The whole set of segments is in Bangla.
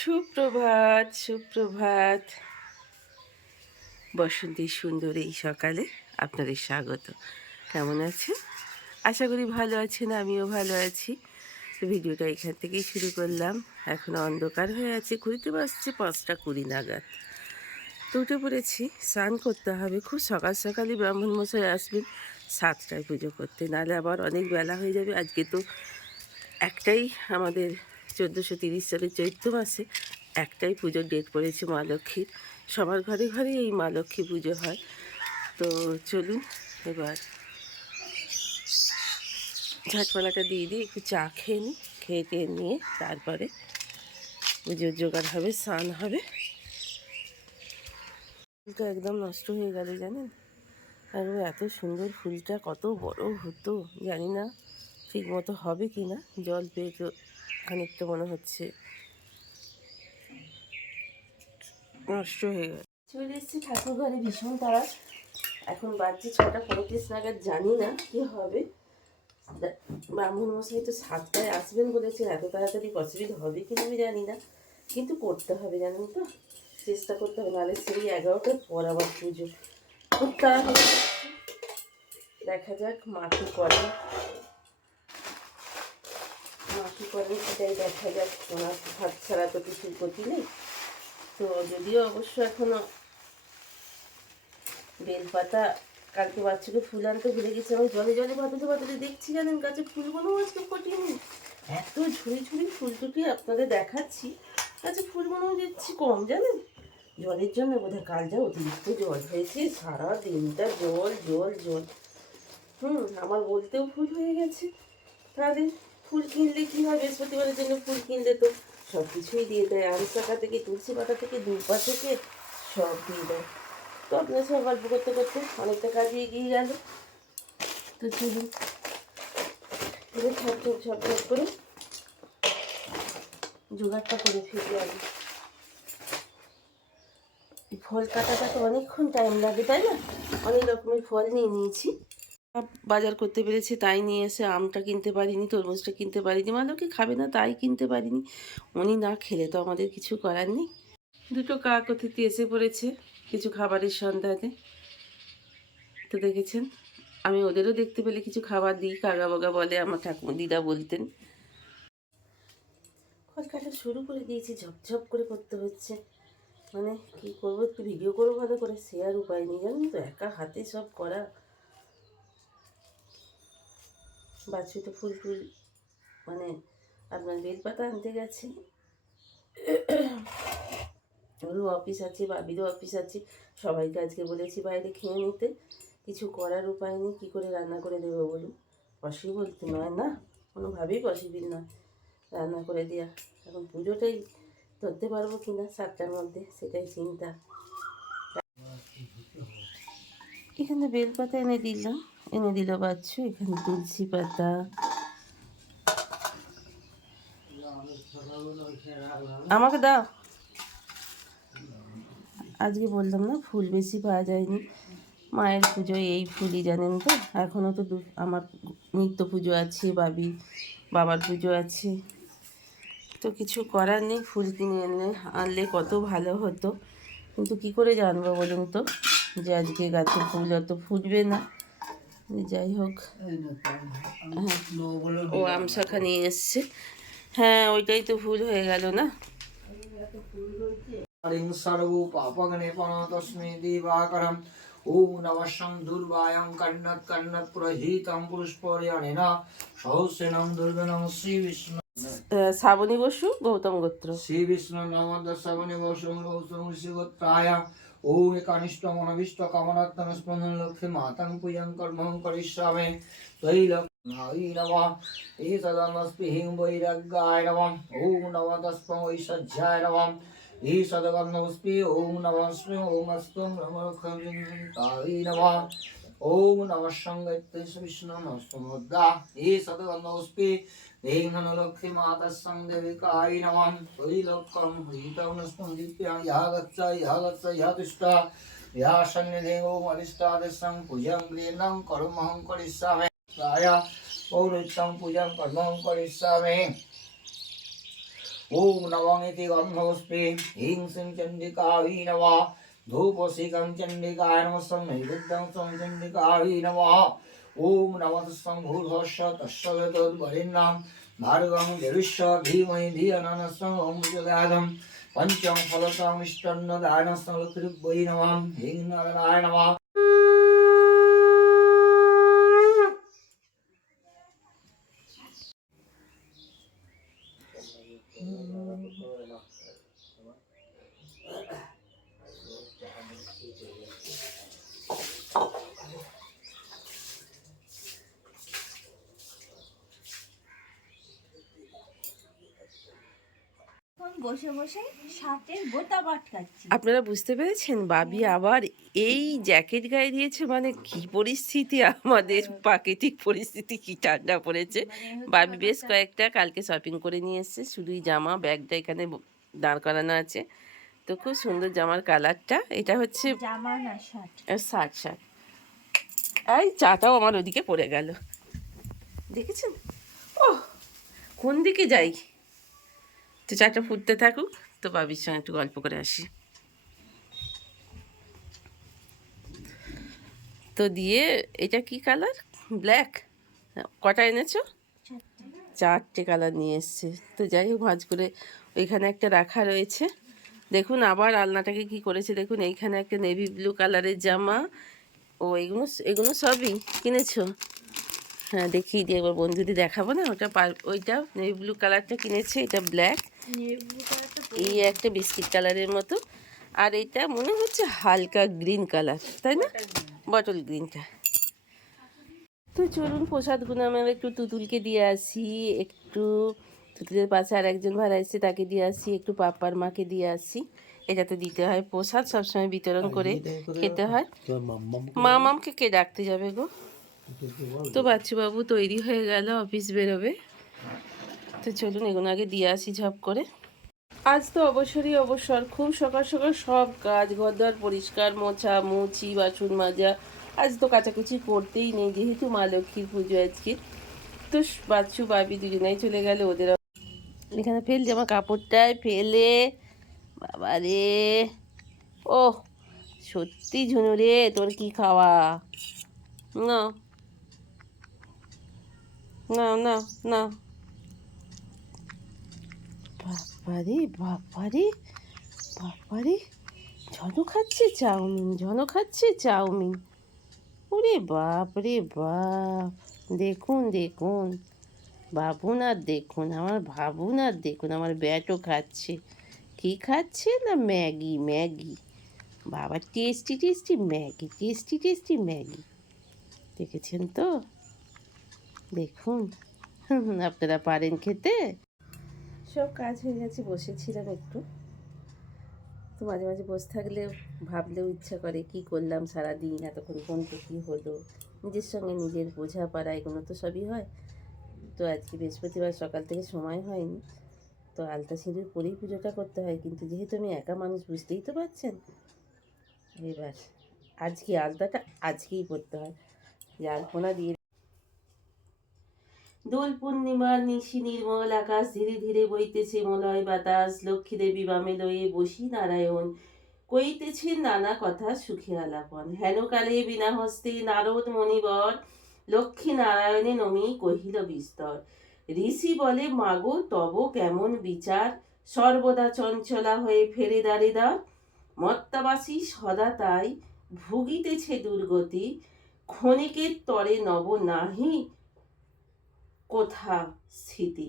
সুপ্রভাত সুপ্রভাত। বসন্তের সুন্দর এই সকালে আপনাদের স্বাগত। কেমন আছেন? আশা করি ভালো আছেন, আমিও ভালো আছি। তো ভিডিওটা এখান থেকেই শুরু করলাম। এখন অন্ধকার হয়ে আছে, ঘুরতে বাজছে 5:20 নাগাদ। তো উঠে পড়েছি, স্নান করতে হবে। খুব সকাল সকালই ব্রাহ্মণ মশাই আসবেন 7টায় পুজো করতে, নাহলে আবার অনেক বেলা হয়ে যাবে। আজকে তো একটাই আমাদের 1430 সালের চৈত্র মাসে একটাই পুজোর ডেট পড়েছে, মা লক্ষ্মীর। সবার ঘরে ঘরে এই মা লক্ষ্মী পুজো হয়। তো চলুন এবার ঝাঁটপালাটা দিয়ে দিই, একটু চা খেয়ে নিই। খেয়ে টেয়ে নিয়ে তারপরে পুজোর জোগাড় হবে, স্নান হবে। ফুলটা একদম নষ্ট হয়ে গেল জানেন। আর এত সুন্দর ফুলটা কত বড় হতো, জানি না ঠিক মতো হবে কি না। জল পেয়ে তো খানিকটা মনে হচ্ছে নষ্ট হয়ে গেল। চলে এসেছি ঠাকুর ঘরে ভীষণ তারা। এখন বাজছে 6:35 নাগাদ, জানি না কি হবে। ব্রাহ্মণ মশাই তো 7টায় আসবেন বলেছেন, এত তাড়াতাড়ি পসিবল হবে কিনা আমি জানি না, কিন্তু করতে হবে জানেন তো, চেষ্টা করতে হবে, নাহলে সেই 11টার পর আবার পুজো। খুব তাড়াতাড়ি দেখা যাক মা কি করে, সেটাই দেখা যাক। ওনার হাত ছাড়া তো কিছু গতি নেই। তো যদিও অবশ্য এখনো বেলপাতা, কালকে বাচ্চাকে ফুল আনতে ভুলে গেছি। আমি জলে জলে বাঁধাতে বাঁধাতে দেখছি জানেন গাছে ফুলগুলো আজকে ফোটেনি। এত ঝুড়ি ঝুড়ি ফুল টুটি আপনাদের দেখাচ্ছি, গাছে ফুলগুলো দেখছি কম জানেন। জলের জন্য বোধহয় কাল যা অতিরিক্ত জল হয়েছে, সারা দিনটা জল জল জল। আমার বলতেও ফুল হয়ে গেছে। তাহলে ফুল কিনলে কী হয়, বৃহস্পতিবারের জন্য ফুল কিনলে তো সব কিছুই দিয়ে দেয়, আম শাখা থেকে তুলসী পাতা থেকে দুর্বা থেকে সব দিয়ে দেয়। তো আপনার সঙ্গে গল্প করতে করতে অনেকটা কাজে এগিয়ে গেল। তো চলুন এবার ঝপঝপ করে জোগাড়টা করে ফেলি আগে। ফল কাটাটা তো অনেকক্ষণ টাইম লাগে তাই না। অনেক রকমের ফল নিয়ে নিয়েছি, বাজার করতে পেরেছি তাই নিয়ে এসে। আমটা কিনতে পারিনি, তরমুজটা কিনতে পারিনি, মালকে খাবে না তাই কিনতে পারিনি। উনি না খেলে তো আমাদের কিছু করার নেই। দুটো কাক অতিথি এসে পড়েছে কিছু খাবারের সন্ধানে। তো দেখেছেন, আমি ওদেরও দেখতে পেলে কিছু খাবার দিই, কাগা বাগা বলে আমার ঠাকুমা দিদা বলতেন। ফল কাটা শুরু করে দিয়েছি, ঝপঝপ করে করতে হচ্ছে। মানে কি করবো, একটু ভিডিও করবো ভালো করে, সে আর উপায় নেই জানেন তো, একা হাতে সব করা। বাছু তো ফুল টুল মানে আপনার বেলপাতা আনতে গেছে, ওরও অফিস আছে, বাবিরও অফিস আছে। সবাইকে আজকে বলেছি বাইরে খেয়ে নিতে। কিছু করার উপায় নেই, কী করে রান্না করে দেবো বলুন। পসিবল তো নয় না, কোনোভাবেই পসিবল নয় রান্না করে দেওয়া। এখন পুজোটাই ধরতে পারবো কি না 7টার মধ্যে, সেটাই চিন্তা। এখানে বেলপাতা এনে দিলাম, এনে দিল বাচ্চু। এখানে তুলসী পাতা, আমাকে দাও। আজকে বললাম না ফুল বেশি পাওয়া যায়নি, মায়ের পুজোয় এই ফুলই জানেন তো। এখনও তো আমার নিত্য পুজো আছে, বাবার পুজো আছে। তো কিছু করার নেই, ফুল কিনে আনলে কত ভালো হতো, কিন্তু কি করে জানবো বলুন তো যে আজকে গাছে ফুল অত ফুটবে না। যাই হোক, হ্যাঁ ও আম শাখা নিয়ে এসছে। হ্যাঁ ওইটাই তো ভুল হয়ে গেল না। সর্ব পাপগণে তস্মৈ দিবাকরম। ওম নমঃ দুর্বায়ং কর্ণৎ কর্ণৎ পুরোহিতং পুষ্পর্যাণেন সহস্রেণং দুর্গণং শ্রী বিষ্ণু। শ্রাবণী বসু, গৌতম গোত্র। শ্রী বিষ্ণু নমঃ শ্রাবণী বসু গৌতম ঋষিগোত্রায়। ওম কনিষ্ঠ মনবিষ্ট কামনাত্মন স্পন্দন লক্ষ্মী মাতাং পূজং কর্মং করিষ্যামি। তৈলক্ষ্মী নমঃ ঈশদনস্পি হিং বৈরাগ্যায় নমঃ। ওম নমঃ তস্মৈ ঐশ্বর্যায় নমঃ। ঈশদগন্ধপুষ্পি ওম নমঃ স্মে ওম অস্তং নমঃ নমঃ। ওম নমঃ সংগীতে বিষ্ণু নমঃ ঈশদগন্ধপুষ্পি লক্ষ্মী মাতা সংদেবিকায় নমঃ। তৈলক্ষ্যং হৃতং স্পন্দিপ্যাং ইহা গচ্ছ ইহা তিষ্ঠ ইহা সন্নিধি ওম অরিষ্টাদশং পূজং গৃহণং কর্মহং করিষ্যামি। পৌরোহিত্যং পূজং কর্মহং করিষ্যামি। ओम नमः इति गन्धपुष्पे ह्रीं श्रीं चण्डिकायै नमः धूपशिखं चण्डिकाय नमः नैवेद्यं चं चण्डिकायै नमः ओम नमः संभूर्भस्य तस्य तद्वरेण्यं भार्गवं देवस्य धीमहि धियो न प्रचोदयात् पंचम फलतां इष्टन्नदानस्य लक्ष्मीर्वै नमः ह्रीं नारायणाय नमः। বসে বসে শার্টের বোতা বাটকাচ্ছি। আপনারা বুঝতে পেরেছেন, বাবি আবার এই জ্যাকেট গায়ে দিয়েছে, মানে কি পরিস্থিতি, আমাদের প্রাকৃতিক পরিস্থিতি কি ঠান্ডা পড়েছে। বাবি বেশ কয়েকটা কালকে শপিং করে নিয়ে এসছে, শুধুই জামা, ব্যাগটা এখানে দাঁড় করানো আছে। তো খুব সুন্দর জামার কালারটা, এটা হচ্ছে জামা না শার্ট, শার্ট শার্ট। এই চাটাও আমার ওদিকে পড়ে গেল, দেখেছেন? ও কোন দিকে যাই? তো চাটা ফুটতে থাকুক, তো বাবির সঙ্গে একটু গল্প করে আসি। তো দিয়ে এটা কি কালার? ব্ল্যাক। কটা এনেছো? চারটে কালার নিয়ে এসছে। তো যাই হোক, ভাঁজ করে ওইখানে একটা রাখা রয়েছে। দেখুন আবার আলনাটাকে কি করেছে দেখুন, এইখানে একটা নেভি ব্লু কালারের জামা। ও এগুলো এগুলো সবই কিনেছো? হ্যাঁ দেখিয়ে দিয়ে একবার বন্ধুদের দেখাবো না। ওইটা নেভি ব্লু কালারটা কিনেছে, এটা ব্ল্যাক, এই একটা বিস্কিট কালারের মতো, আর এটা মনে হচ্ছে হালকা গ্রিন কালার, তাই না? বটল গ্রিনটা। তো চলুন প্রসাদগুলো আমরা একটু তুতুলকে দিয়ে আসি, একটু তুতুলের পাশে আর একজন ভাড়া এসছে তাকে দিয়ে আসি, একটু পাপার মাকে দিয়ে আসি। এটা তো দিতে হয়, প্রসাদ সবসময় বিতরণ করে খেতে হয়। মামামকে কে ডাকতে যাবে গো? তো বাচ্চুবাবু তৈরি হয়ে গেল, অফিস বেরোবে। তো চলুন এগুলো আগে দিয়ে আসি ঝপ করে। আজ তো অবসর, খুব সকাল সকাল সব কাজ, ঘরদোর পরিষ্কার, মোছা মুছি, বাসন মাজা, আজ তো কাচাকুচি করতেই নেই, যেহেতু মা লক্ষ্মীর পুজো আজকে। তো বাচ্চু বাবি দুজনেই চলে গেল, ওদের এখানে ফেলছে আমার কাপড়টায় ফেলে। বাবা রে, ও সত্যি ঝুনু রে, তোর কি খাওয়া? না না না না, বাবারে বাবারে বাবারে, ঝনু খাচ্ছে চাউমিন। ওরে বাপ রে বাপ, দেখুন দেখুন, ভাবুন আর দেখুন, আমার ভাবুন আর দেখুন, আমার ব্যাটও খাচ্ছে। কি খাচ্ছে না? Maggi Maggi. বাবা tasty tasty Maggi, tasty tasty Maggi. দেখেছেন তো, দেখুন। আপনারা পারেন খেতে? সব কাজ হয়ে গেছে, বসেছিলাম একটু। তো মাঝে মাঝে বসে থাকলে ভাবলেও ইচ্ছা করে কি করলাম সারাদিন, এতক্ষণ পর্যন্ত কী হলো। নিজের সঙ্গে নিজের বোঝাপড়া, এগুলো তো সবই হয়। তো আজকে বৃহস্পতিবার সকাল থেকে সময় হয়নি, তো আলতা সিঁদুর পরেই পুজোটা করতে হয়, কিন্তু যেহেতু আমি একা মানুষ, বুঝতেই তো পারছেন, এবার আজকে আলতাটা আজকেই পরতে হয়। যে আলপনা দিয়ে দোল পূর্ণিমার নিশি নির্মল আকাশ, ধীরে ধীরে বইতেছে মলয় বাতাস, লক্ষ্মী দেবী বামে লয়ে বসি নারায়ণ, কইতেছেন নানা কথা সুখে আলাপন। হেনকালে বিনা হস্তে নারদ মণিবর, লক্ষ্মী নারায়ণে নমি কহিল বিস্তর। ঋষি বলে মাগো তব কেমন বিচার, সর্বদা চঞ্চলা হয়ে ফেরে দাঁড়ে দাঁড়। মত্তাবাসী সদা তাই ভুগিতেছে দুর্গতি, ক্ষণিকের তরে নব নাহি কোথা স্থিতি।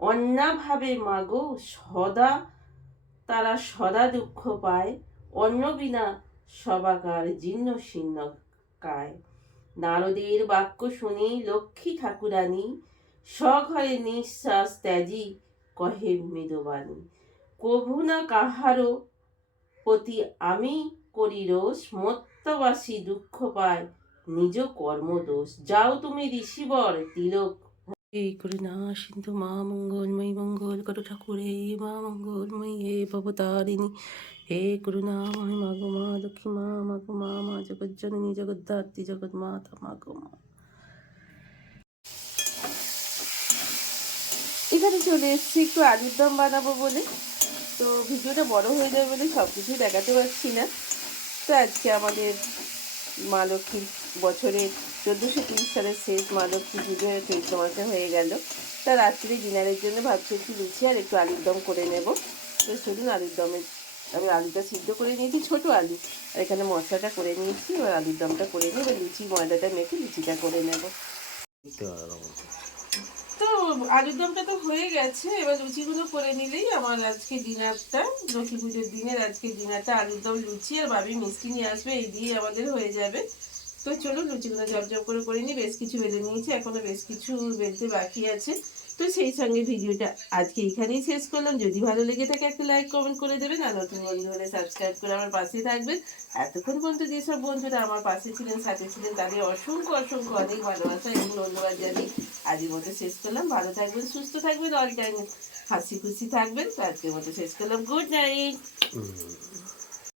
অন্যাভাবে মাগো সদা, তারা সদা দুঃখ পায়, অন্য বিনা সবাকার জীর্ণ শীর্ণ কায়। নারদের বাক্য শুনি লক্ষ্মী ঠাকুরানী, স্বঘরে নিঃশ্বাস ত্যাজি কহে মৃদুবাণী। কভু না কাহারো প্রতি আমি করি রোষ, মত্তবাসী দুঃখ পায় নিজ কর্মদোষ। যাও তুমি ঋষিবর তিলক এই করে না সিন্ধু মা মঙ্গলময়ী, মঙ্গল করো ঠাকুরে মা মঙ্গলময়ী, হে ভবতারিণী, হে করুণাময় মাগো মা লক্ষ্মী মা, মাগো মা, মা জগজ্জননী জগদ্ধাত্রী জগৎ মাতা মাগো মা। এখানে চলে এসেছি একটু আলুর দম বানাবো বলে। তো ভিডিওটা বড় হয়ে যাবে বলে সব কিছু দেখাতে পারছি না। তো আজকে আমাদের মা লক্ষ্মীর বছরের 1430 সালের শেষ মা লক্ষ্মী পুজো চৈত্র মাসে হয়ে গেল। তা রাত্রে ডিনারের জন্য ভাবছি একটু লুচি আর একটু আলুর দম করে নেব। তো শুনুন, আলুর দমের আমি আলুটা সিদ্ধ করে নিয়েছি, ছোটো আলু, আর এখানে মশলাটা করে নিয়েছি। এবার আলুর দমটা করে নিই, এবার লুচি ময়দাটা মেখে লুচিটা করে নেব। তো আলুর দমটা তো হয়ে গেছে, এবার লুচিগুলো করে নিলেই আমার আজকে ডিনারটা, লক্ষ্মী পুজোর দিনের আজকে ডিনারটা আলুর দম, লুচি আর ভাবি মিষ্টি নিয়ে আসবে, এই দিয়ে আমাদের হয়ে যাবে। তো চলো লুচিগুলো জব করে নিই। বেশ কিছু বেলে নিয়েছি, এখনো বেশ কিছু বেলতে বাকি আছে। তো সেই সঙ্গে ভিডিওটা আজকে এখানেই শেষ করলাম। যদি ভালো লেগে থাকে একটা লাইক কমেন্ট করে দেবেন, আর নতুন বন্ধু হলে সাবস্ক্রাইব করে আমার পাশে থাকবেন। এতক্ষণ পর্যন্ত যেসব বন্ধুরা আমার পাশে ছিলেন, সাথে ছিলেন, তাদের অসংখ্য অসংখ্য অনেক ভালোবাসা এবং ধন্যবাদ জানিয়ে আজকের মতো শেষ করলাম। ভালো থাকবেন, সুস্থ থাকবেন, অল টাইম হাসি খুশি থাকবেন। তো আজকের মতো শেষ করলাম। Good night.